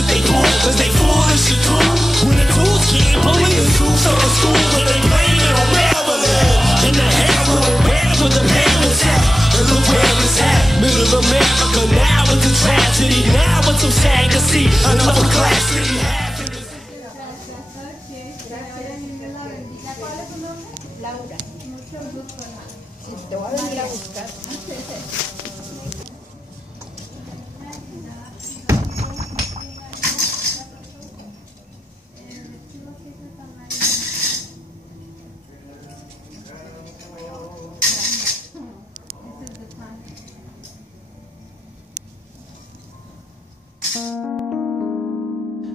that they pull, cause they foolish and cool. When the tools keep pulling the tools on the school, but they blame it on Maryland. And the hammer and bears with the parents at. And look where it's at, middle of America. Now it's a tragedy, now it's some sad to see another class city happening. Laura, mucho gusto, hermano. Si te voy a venir a buscar.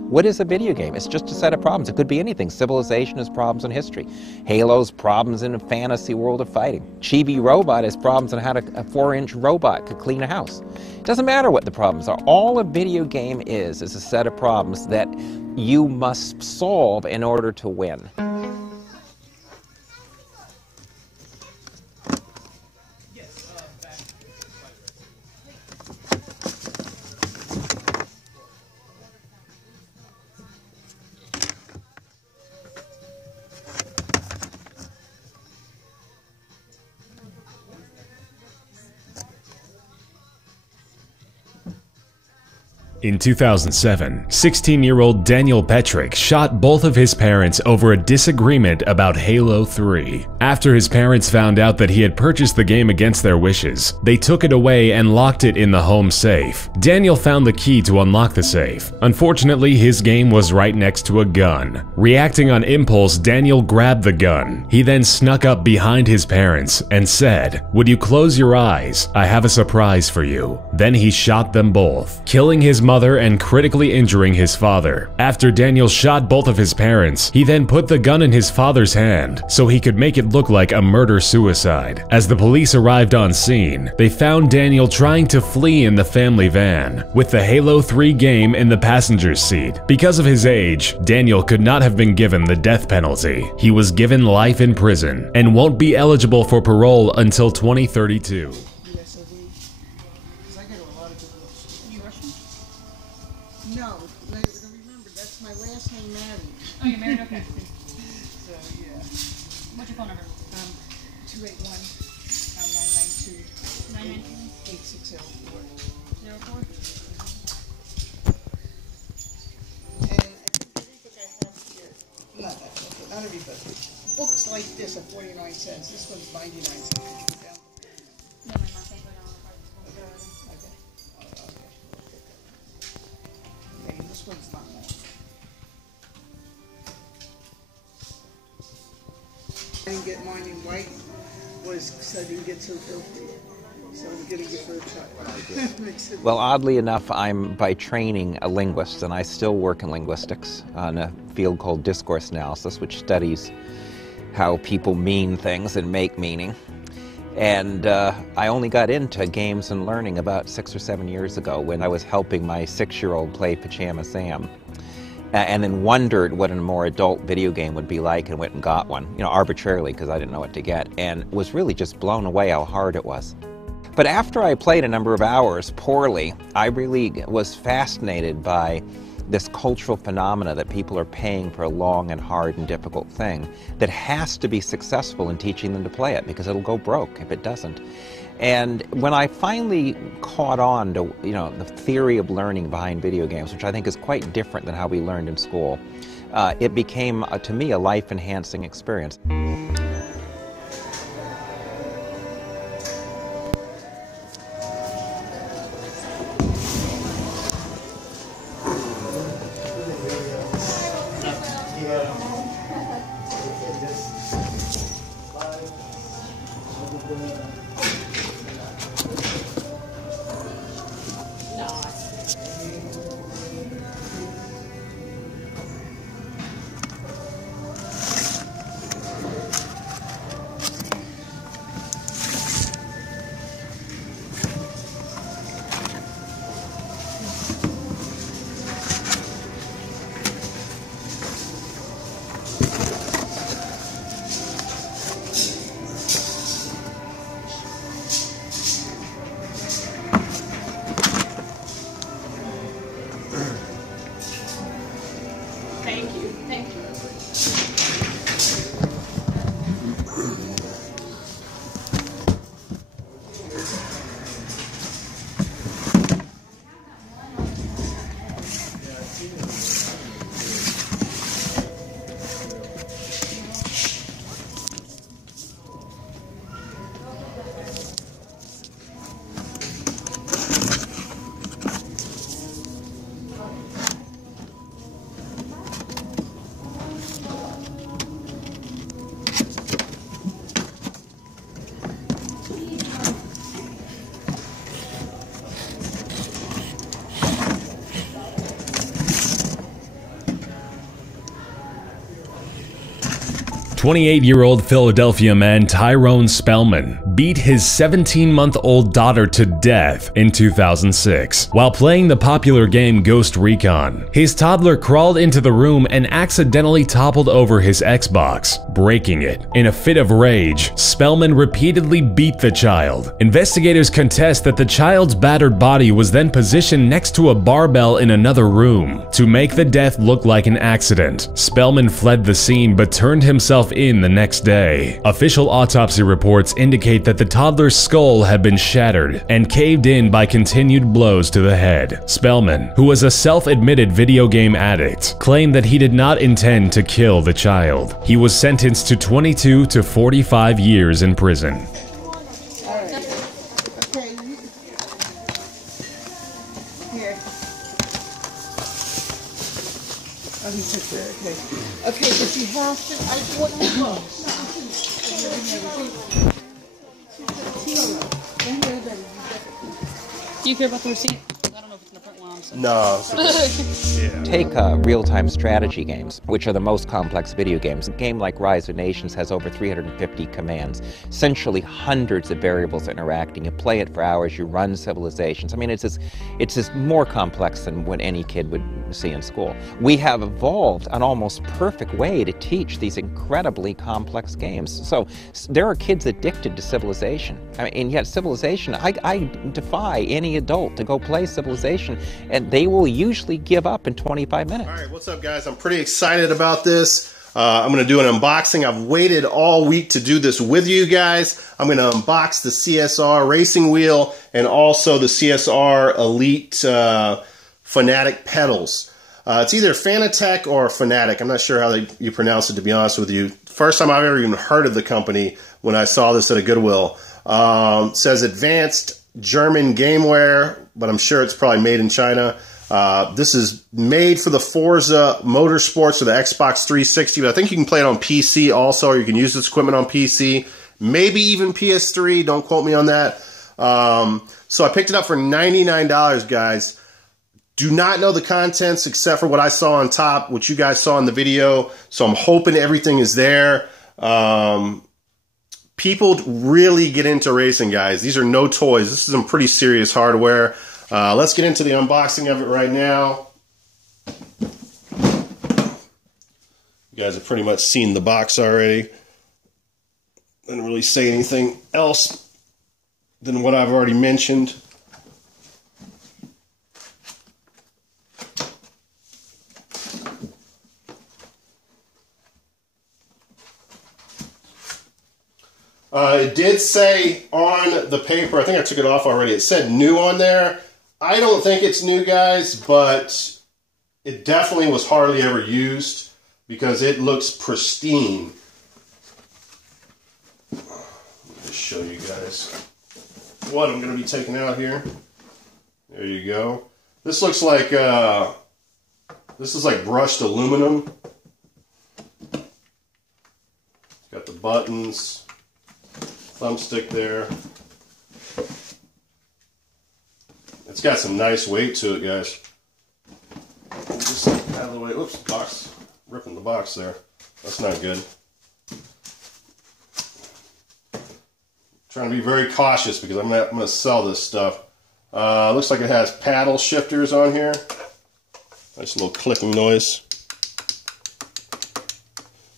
What is a video game? It's just a set of problems. It could be anything. Civilization has problems in history. Halo's problems in a fantasy world of fighting. Chibi Robot has problems on how a 4-inch robot could clean a house. It doesn't matter what the problems are. All a video game is a set of problems that you must solve in order to win. In 2007, 16-year-old Daniel Petrick shot both of his parents over a disagreement about Halo 3. After his parents found out that he had purchased the game against their wishes, they took it away and locked it in the home safe. Daniel found the key to unlock the safe. Unfortunately, his game was right next to a gun. Reacting on impulse, Daniel grabbed the gun. He then snuck up behind his parents and said, "Would you close your eyes? I have a surprise for you." Then he shot them both, killing his mother and critically injuring his father. After Daniel shot both of his parents, he then put the gun in his father's hand so he could make it look like a murder-suicide. As the police arrived on scene, they found Daniel trying to flee in the family van, with the Halo 3 game in the passenger's seat. Because of his age, Daniel could not have been given the death penalty. He was given life in prison and won't be eligible for parole until 2032. No, remember, that's my last name, Mary. Oh, you're married? Okay. So, yeah. What's your phone number? 281 992 8604. 04? And I think I have here, not everybody. Books like this are 49 cents. This one's 99 cents. No, my mom can't go down on the card. Okay, this one's not mine. I didn't get mine in white was because I didn't get so filthy. So I'm going to give her a try. Well, oddly enough, I'm by training a linguist, and I still work in linguistics on a field called discourse analysis, which studies how people mean things and make meaning. And I only got into games and learning about 6 or 7 years ago when I was helping my 6-year-old play Pajama Sam. And then wondered what a more adult video game would be like and went and got one, you know, arbitrarily because I didn't know what to get, and was really just blown away how hard it was. But after I played a number of hours poorly, I really was fascinated by this cultural phenomena that people are paying for a long and hard and difficult thing that has to be successful in teaching them to play it because it'll go broke if it doesn't. And when I finally caught on to, you know, the theory of learning behind video games, which I think is quite different than how we learned in school, it became, to me, a life-enhancing experience. 28-year-old Philadelphia man Tyrone Spellman beat his 17-month-old daughter to death in 2006 while playing the popular game Ghost Recon. His toddler crawled into the room and accidentally toppled over his Xbox, breaking it. In a fit of rage, Spellman repeatedly beat the child. Investigators contest that the child's battered body was then positioned next to a barbell in another room to make the death look like an accident. Spellman fled the scene but turned himself in the next day. Official autopsy reports indicate that the toddler's skull had been shattered and caved in by continued blows to the head. Spellman, who was a self-admitted video game addict, claimed that he did not intend to kill the child. He was sentenced to 22 to 45 years in prison. Alright. Okay. Here. Oh, he took that. Okay. Okay, but you have to. I want you to go. Do you care about the receipt? I don't know if it's in the print one. No. Take real-time strategy games, which are the most complex video games. A game like Rise of Nations has over 350 commands, essentially hundreds of variables interacting. You play it for hours, you run civilizations. I mean, it's just more complex than what any kid would see in school. We have evolved an almost perfect way to teach these incredibly complex games. So there are kids addicted to Civilization. I mean, and yet Civilization, I defy any adult to go play Civilization, and they will usually give up in 25 minutes. All right, what's up, guys? I'm pretty excited about this. I'm going to do an unboxing. I've waited all week to do this with you guys. I'm going to unbox the CSR racing wheel and also the CSR Elite Fanatec pedals. It's either Fanatec or Fanatec. I'm not sure how you pronounce it, to be honest with you. First time I've ever even heard of the company when I saw this at a Goodwill. It says advanced German gameware, but I'm sure it's probably made in China. This is made for the Forza Motorsports or the Xbox 360, but I think you can play it on PC also, or you can use this equipment on PC, maybe even PS3, don't quote me on that. So I picked it up for $99, guys. Do not know the contents except for what I saw on top, what you guys saw in the video, so I'm hoping everything is there. People really get into racing, guys. These are no toys. This is some pretty serious hardware. Let's get into the unboxing of it right now. You guys have pretty much seen the box already. Didn't really say anything else than what I've already mentioned. It did say on the paper, I think I took it off already, it said new on there. I don't think it's new, guys, but it definitely was hardly ever used because it looks pristine. Let me just show you guys what I'm going to be taking out here. There you go. This looks like, this is like brushed aluminum. Got the buttons. Thumbstick there. It's got some nice weight to it, guys. Just out of the way. Oops, box. Ripping the box there. That's not good. Trying to be very cautious because I'm going to sell this stuff. Looks like it has paddle shifters on here. Nice little clicking noise.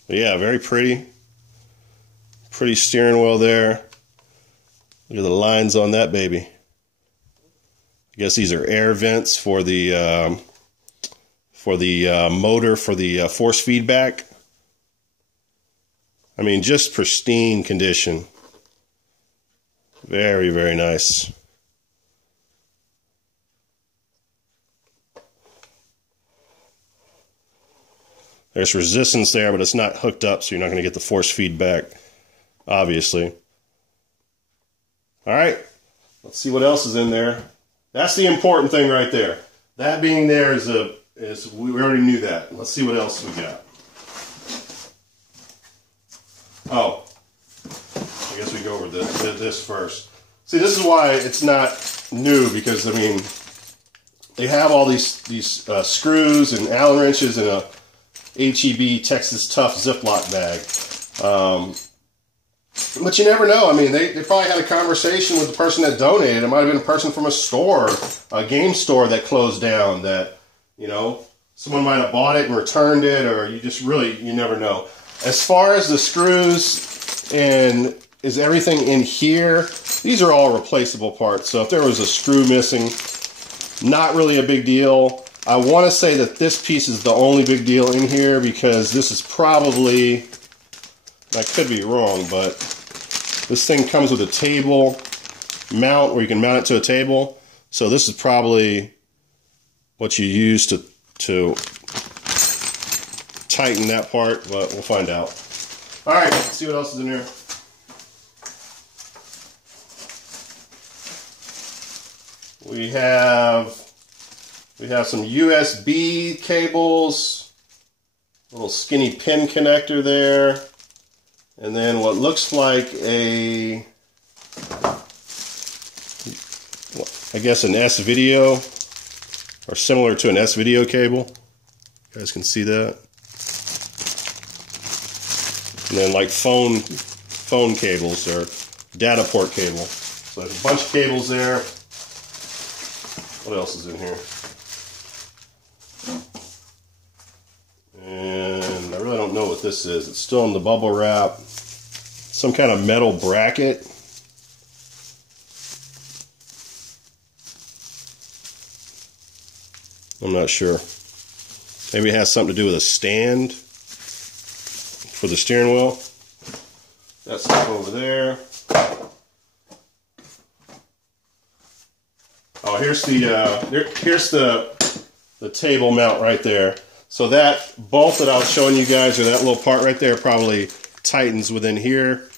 But yeah, very pretty. Pretty steering wheel there. Look at the lines on that baby. I guess these are air vents for the motor for the force feedback. I mean, just pristine condition. Very, very nice. There's resistance there, but it's not hooked up, so you're not going to get the force feedback. Obviously. All right, let's see what else is in there. That's the important thing right there. That being there is we already knew that. Let's see what else we got. Oh, I guess we go over this first. See, this is why it's not new, because I mean, they have all these screws and Allen wrenches in a HEB Texas Tough Ziploc bag. But you never know. I mean, they probably had a conversation with the person that donated. It might have been a person from a store, a game store that closed down that, you know, someone might have bought it and returned it, or you never know. As far as the screws and is everything in here, these are all replaceable parts. So if there was a screw missing, not really a big deal. I want to say that this piece is the only big deal in here because this is probably, I could be wrong, but this thing comes with a table mount where you can mount it to a table. So this is probably what you use to tighten that part, but we'll find out. All right, let's see what else is in here. We have some USB cables, a little skinny pin connector there, and then what looks like I guess an S-video, or similar to an S-video cable. You guys can see that. And then like phone cables or data port cable. So there's a bunch of cables there. What else is in here? And I really don't know what this is. It's still in the bubble wrap. Some kind of metal bracket. I'm not sure. Maybe it has something to do with a stand for the steering wheel. That's stuff over there. Oh, here's the table mount right there. So that bolt that I was showing you guys, or that little part right there, probably tightens within here.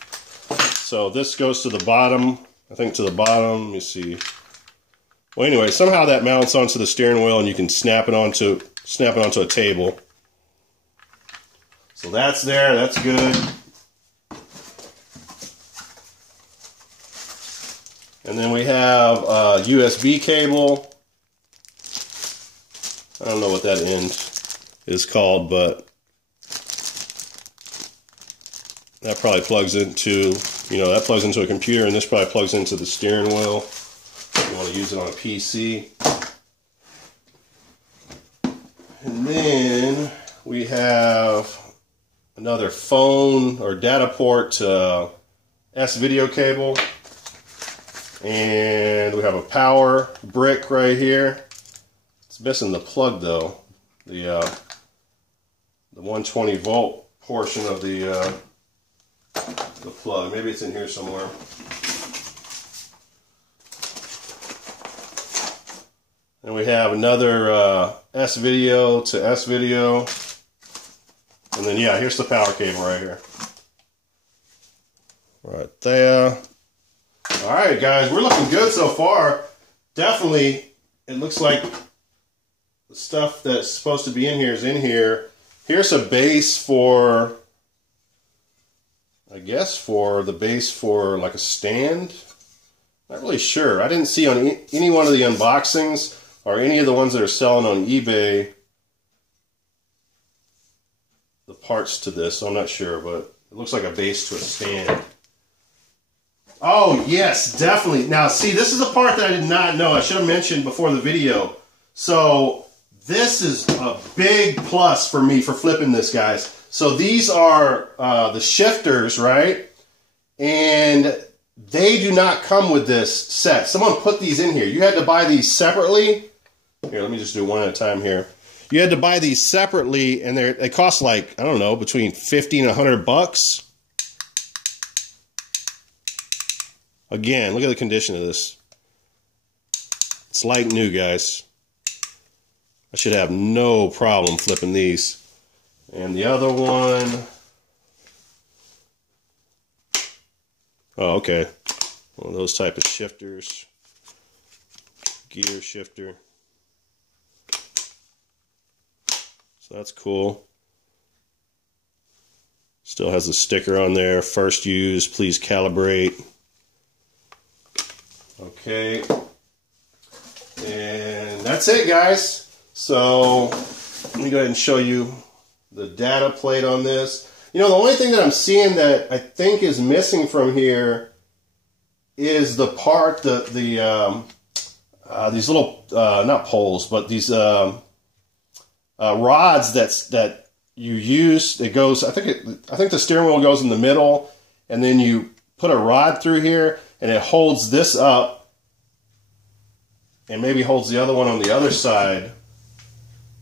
So this goes to the bottom. I think to the bottom. Let me see. Well, anyway, somehow that mounts onto the steering wheel, and you can snap it onto a table. So that's there. That's good. And then we have a USB cable. I don't know what that end is called, but that probably plugs into, that plugs into a computer, and this probably plugs into the steering wheel if you want to use it on a PC. And then we have another phone or data port S-video cable. And we have a power brick right here. It's missing the plug though. The 120 volt portion of the plug. Maybe it's in here somewhere. And we have another S-video to S-video. And then yeah, here's the power cable right here. Right there. All right, guys, we're looking good so far. Definitely, it looks like the stuff that's supposed to be in here is in here. Here's a base for, I guess, for the base for like a stand. Not really sure. I didn't see on any one of the unboxings or any of the ones that are selling on eBay the parts to this, so I'm not sure, but it looks like a base to a stand. Oh, yes, definitely. Now, see, this is the part that I did not know. I should have mentioned before the video. So, this is a big plus for me for flipping this, guys. So, these are the shifters, right? And they do not come with this set. Someone put these in here. You had to buy these separately. Here, let me just do one at a time here. You had to buy these separately, and they cost like, I don't know, between 50 and 100 bucks. Again, look at the condition of this. It's like new, guys. I should have no problem flipping these. And the other one... Oh, okay. One of those type of shifters. Gear shifter. So that's cool. Still has a sticker on there. First use, please calibrate. Okay, and that's it, guys. So let me go ahead and show you the data plate on this. You know, the only thing that I'm seeing that I think is missing from here is the part, these little, not poles, but these rods that you use. It goes, I think the steering wheel goes in the middle, and then you put a rod through here, and it holds this up, and maybe holds the other one on the other side.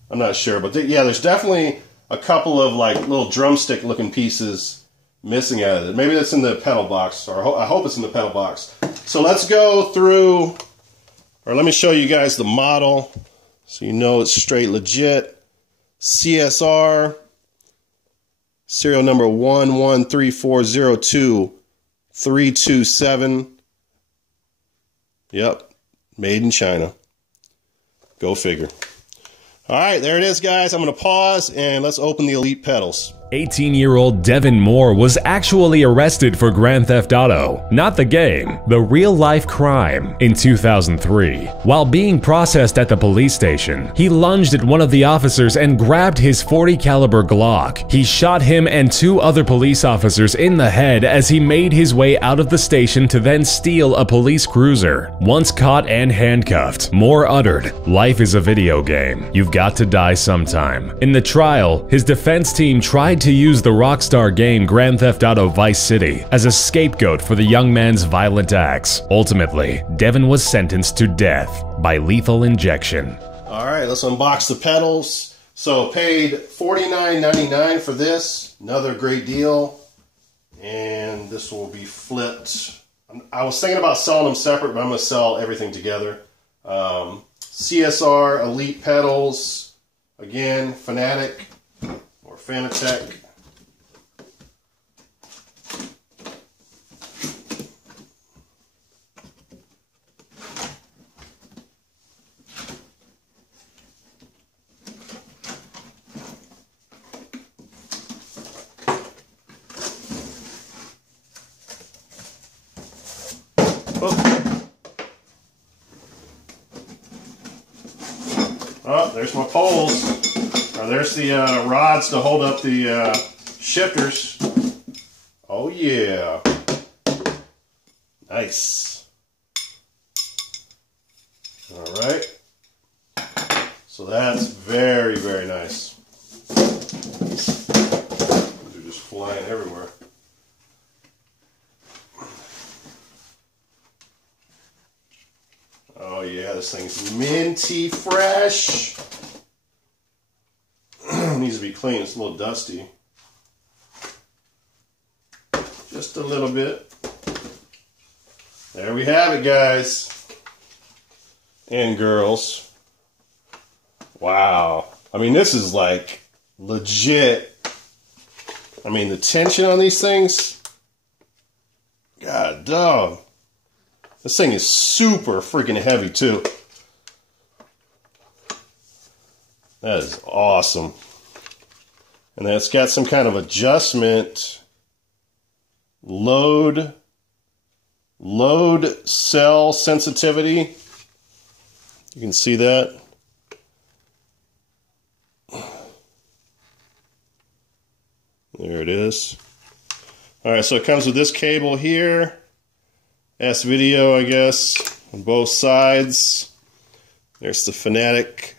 I'm not sure, but yeah, there's definitely a couple of like little drumstick looking pieces missing out of it. Maybe that's in the pedal box, or I hope it's in the pedal box. So let's go through, or let me show you guys the model so you know it's straight legit. CSR, serial number 113402327. Yep, made in China. Go figure. All right, there it is, guys. I'm going to pause and let's open the Elite pedals. 18-year-old Devin Moore was actually arrested for Grand Theft Auto, not the game, the real-life crime, in 2003. While being processed at the police station, he lunged at one of the officers and grabbed his .40 caliber Glock. He shot him and 2 other police officers in the head as he made his way out of the station to then steal a police cruiser. Once caught and handcuffed, Moore uttered, "Life is a video game. You've got to die sometime." In the trial, his defense team tried to use the Rockstar game Grand Theft Auto Vice City as a scapegoat for the young man's violent acts. Ultimately, Devin was sentenced to death by lethal injection. All right, let's unbox the pedals. So paid $49.99 for this. Another great deal. And this will be flipped. I was thinking about selling them separate, but I'm going to sell everything together. CSR Elite pedals. Again, Fanatec. Fanatec. Oh, there's my poles. There's the rods to hold up the shifters. Oh yeah. Nice. All right. So that's very, very nice. They're just flying everywhere. Oh yeah, this thing's minty fresh. Needs to be clean. It's a little dusty. Just a little bit. There we have it, guys. And girls. Wow. I mean, this is like legit. I mean, the tension on these things. God dog. This thing is super freaking heavy too. That is awesome. And then it's got some kind of adjustment. Load cell sensitivity. You can see that. There it is. All right, so it comes with this cable here. S-video, I guess, on both sides. There's the Fanatec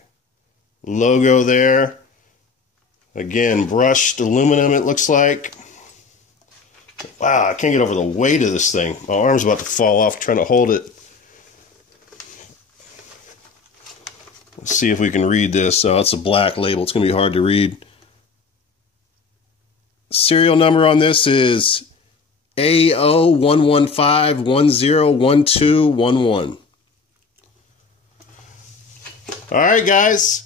logo there. Again, brushed aluminum, it looks like. Wow, I can't get over the weight of this thing. My arm's about to fall off trying to hold it. Let's see if we can read this. Oh, it's a black label. It's going to be hard to read. Serial number on this is AO115101211. All right, guys.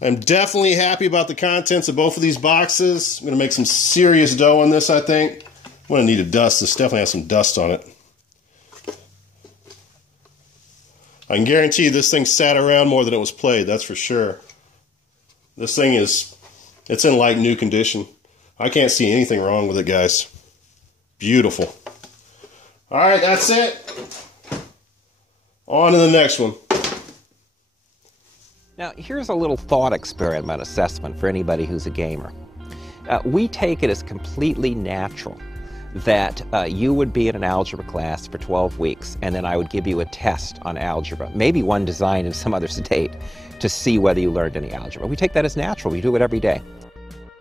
I'm definitely happy about the contents of both of these boxes. I'm going to make some serious dough on this, I think. I'm going to need a dust. This definitely has some dust on it. I can guarantee this thing sat around more than it was played, that's for sure. This thing is, it's in like new condition. I can't see anything wrong with it, guys. Beautiful. All right, that's it. On to the next one. Now, here's a little thought experiment assessment for anybody who's a gamer. We take it as completely natural that you would be in an algebra class for 12 weeks, and then I would give you a test on algebra, maybe one designed in some other state, to see whether you learned any algebra. We take that as natural. We do it every day.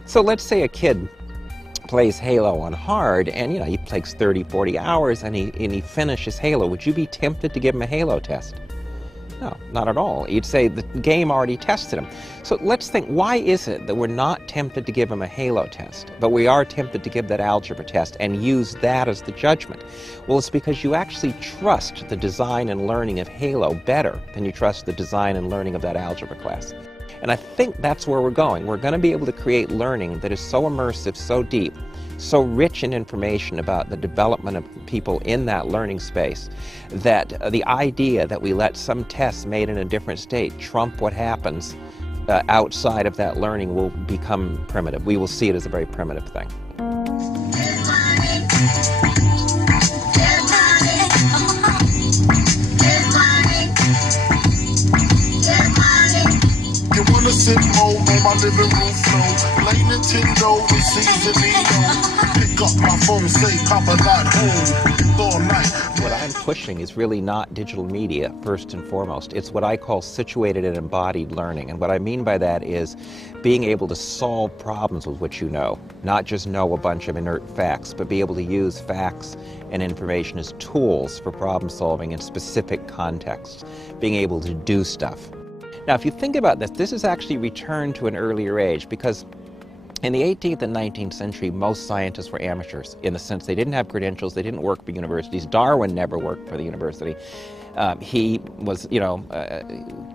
So let's say a kid plays Halo on hard, and he takes 30, 40 hours, and he finishes Halo. Would you be tempted to give him a Halo test? No, not at all. You'd say the game already tested him. So let's think, why is it that we're not tempted to give him a Halo test, but we are tempted to give that algebra test and use that as the judgment? Well, it's because you actually trust the design and learning of Halo better than you trust the design and learning of that algebra class. And I think that's where we're going. We're going to be able to create learning that is so immersive, so deep, so rich in information about the development of people in that learning space, that the idea that we let some tests made in a different state trump what happens outside of that learning will become primitive. We will see it as a very primitive thing. Sit more on my living room floor, play Nintendo with seasonino, pick up my phone, say Papa not home all night. What I'm pushing is really not digital media first and foremost. It's what I call situated and embodied learning. And what I mean by that is being able to solve problems with what you know, not just know a bunch of inert facts, but be able to use facts and information as tools for problem solving in specific contexts, being able to do stuff. Now, if you think about this, this is actually returned to an earlier age, because in the 18th and 19th century, most scientists were amateurs in the sense they didn't have credentials, they didn't work for universities. Darwin never worked for the university. He was,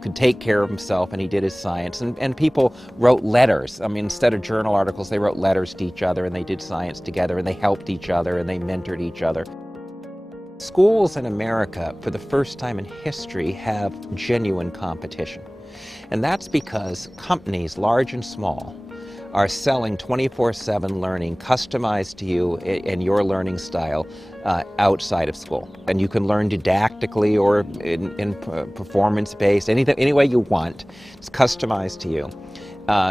could take care of himself, and he did his science. And people wrote letters. I mean, instead of journal articles, they wrote letters to each other, and they did science together, and they helped each other, and they mentored each other. Schools in America, for the first time in history, have genuine competition. And that's because companies, large and small, are selling 24/7 learning customized to you and your learning style outside of school. And you can learn didactically or in performance-based, any way you want. It's customized to you.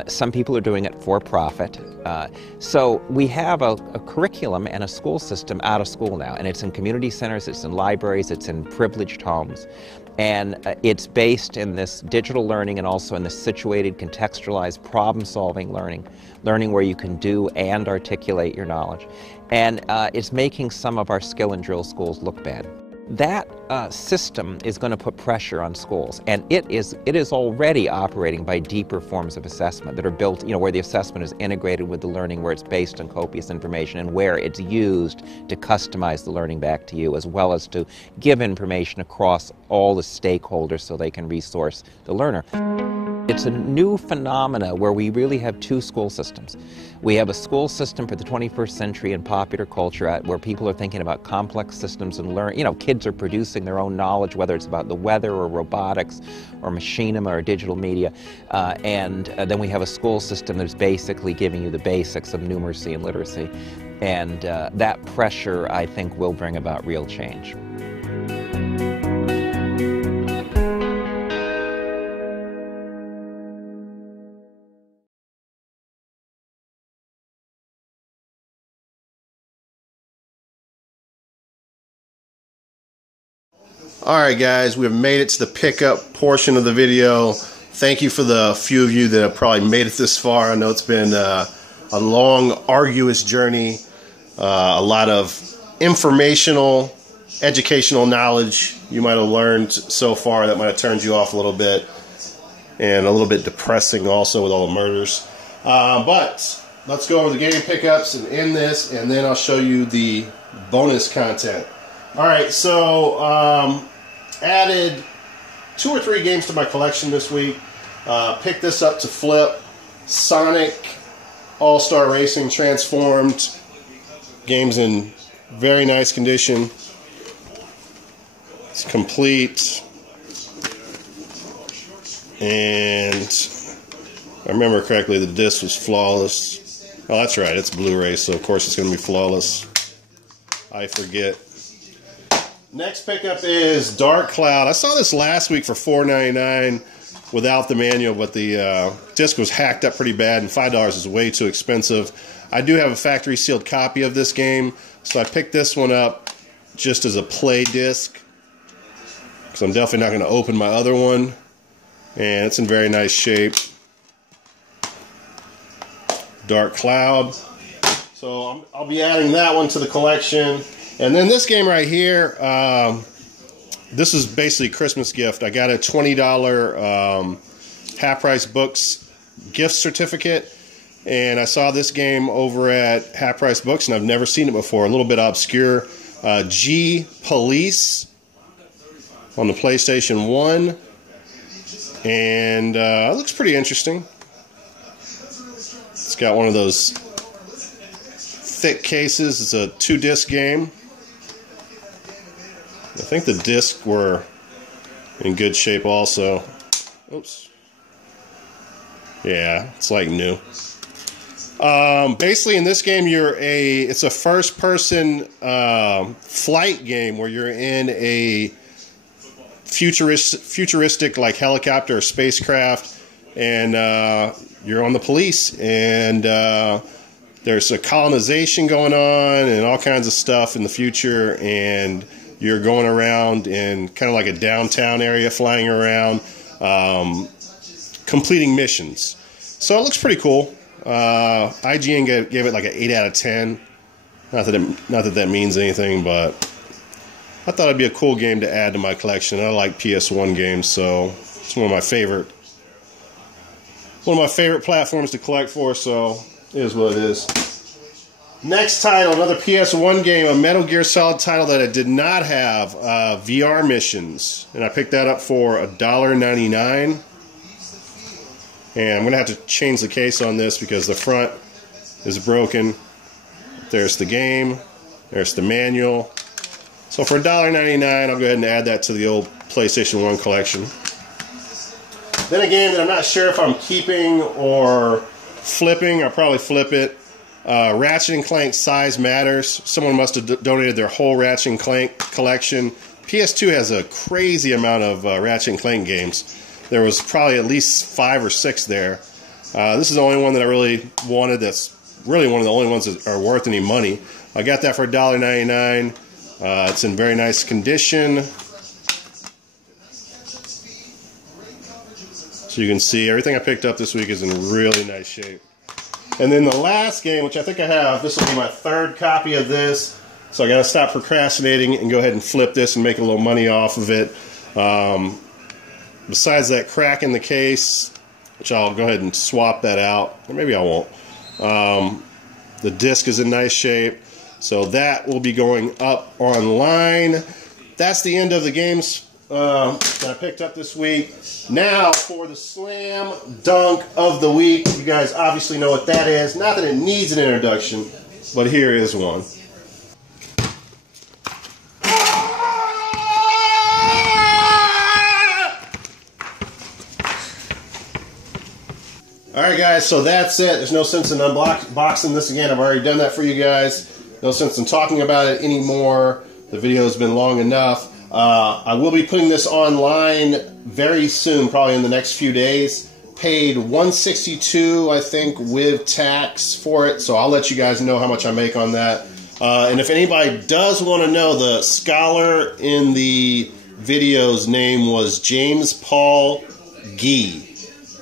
Some people are doing it for profit. So we have a curriculum and a school system out of school now, and it's in community centers, it's in libraries, it's in privileged homes. And it's based in this digital learning and also in this situated, contextualized, problem-solving learning where you can do and articulate your knowledge. And it's making some of our skill and drill schools look bad. That system is going to put pressure on schools, and it is already operating by deeper forms of assessment that are built, where the assessment is integrated with the learning, where it's based on copious information, and where it's used to customize the learning back to you, as well as to give information across all the stakeholders so they can resource the learner. It's a new phenomena where we really have two school systems. We have a school system for the 21st century in popular culture where people are thinking about complex systems and learn. Kids are producing their own knowledge, whether it's about the weather or robotics or machinima or digital media. And then we have a school system that's basically giving you the basics of numeracy and literacy. And that pressure, I think, will bring about real change. All right, guys, we have made it to the pickup portion of the video. Thank you for the few of you that have probably made it this far. I know it's been a long, arduous journey, a lot of informational, educational knowledge you might have learned so far that might have turned you off a little bit, and a little bit depressing also with all the murders. But let's go over the game pickups and end this, and then I'll show you the bonus content. All right, so added 2 or 3 games to my collection this week. Picked this up to flip. Sonic All-Star Racing Transformed. Game's in very nice condition. It's complete. And if I remember correctly, the disc was flawless. Oh, that's right, it's Blu-ray, so of course it's going to be flawless. I forget. Next pickup is Dark Cloud. I saw this last week for $4.99. without the manual, but the disc was hacked up pretty bad, and $5 is way too expensive. I do have a factory sealed copy of this game, so I picked this one up just as a play disc, because I'm definitely not going to open my other one, and it's in very nice shape. Dark Cloud. So I'll be adding that one to the collection. And then this game right here, this is basically a Christmas gift. I got a $20 Half Price Books gift certificate, and I saw this game over at Half Price Books, and I've never seen it before. A little bit obscure. G Police on the PlayStation 1, and it looks pretty interesting. It's got one of those thick cases. It's a 2-disc game. I think the discs were in good shape also. Oops. Yeah, it's like new. Basically, in this game, it's a first-person flight game where you're in a futuristic like helicopter or spacecraft, and you're on the police, and there's a colonization going on and all kinds of stuff in the future, and you're going around in kind of like a downtown area, flying around, completing missions. So it looks pretty cool. IGN gave it like an 8 out of 10. Not that that means anything, but I thought it'd be a cool game to add to my collection. I like PS1 games, so it's one of my favorite platforms to collect for. So it is what it is. Next title, another PS1 game, a Metal Gear Solid title that I did not have, VR Missions, and I picked that up for $1.99. And I'm going to have to change the case on this because the front is broken. There's the game. There's the manual. So for $1.99, I'll go ahead and add that to the old PlayStation 1 collection. Then a game that I'm not sure if I'm keeping or flipping. I'll probably flip it. Ratchet & Clank Size Matters. Someone must have donated their whole Ratchet & Clank collection. PS2 has a crazy amount of Ratchet & Clank games. There was probably at least 5 or 6 there. This is the only one that I really wanted. That's really one of the only ones that are worth any money. I got that for $1.99. It's in very nice condition. So you can see everything I picked up this week is in really nice shape. And then the last game, which I think I have, this will be my 3rd copy of this. So I got to stop procrastinating and go ahead and flip this and make a little money off of it. Besides that crack in the case, which I'll go ahead and swap that out, or maybe I won't. The disc is in nice shape, so that will be going up online. That's the end of the games that I picked up this week. Now for the Slam Dunk of the Week. You guys obviously know what that is. Not that it needs an introduction, but here is one. Alright guys, so that's it. There's no sense in unboxing this again. I've already done that for you guys. No sense in talking about it anymore. The video has been long enough. I will be putting this online very soon, probably in the next few days. Paid $162, I think, with tax for it. So I'll let you guys know how much I make on that. And if anybody does want to know, the scholar in the video's name was James Paul Gee.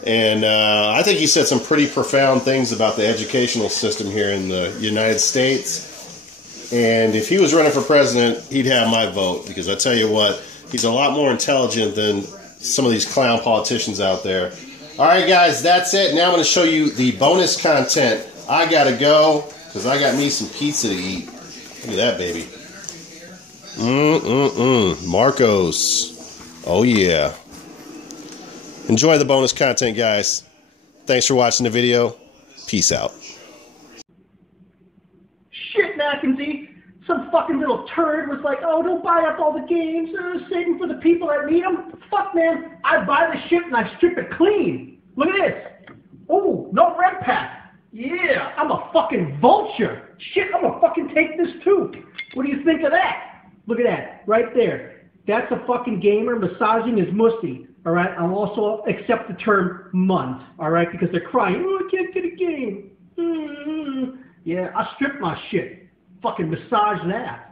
And I think he said some pretty profound things about the educational system here in the United States. And if he was running for president, he'd have my vote. Because I tell you what, he's a lot more intelligent than some of these clown politicians out there. Alright guys, that's it. Now I'm going to show you the bonus content. I got to go, because I got me some pizza to eat. Look at that, baby. Marcos. Oh yeah. Enjoy the bonus content, guys. Thanks for watching the video. Peace out. Shit, Mackenzie. Some fucking little turd was like, oh, don't buy up all the games. Save them for the people that need them. Fuck, man. I buy the shit and I strip it clean. Look at this. Oh, no red pack. Yeah, I'm a fucking vulture. Shit, I'm gonna fucking take this too. What do you think of that? Look at that. Right there. That's a fucking gamer massaging his mussy. All right, I'll also accept the term month. All right, because they're crying. Oh, I can't get a game. Yeah, I'll strip my shit. Fucking massage that.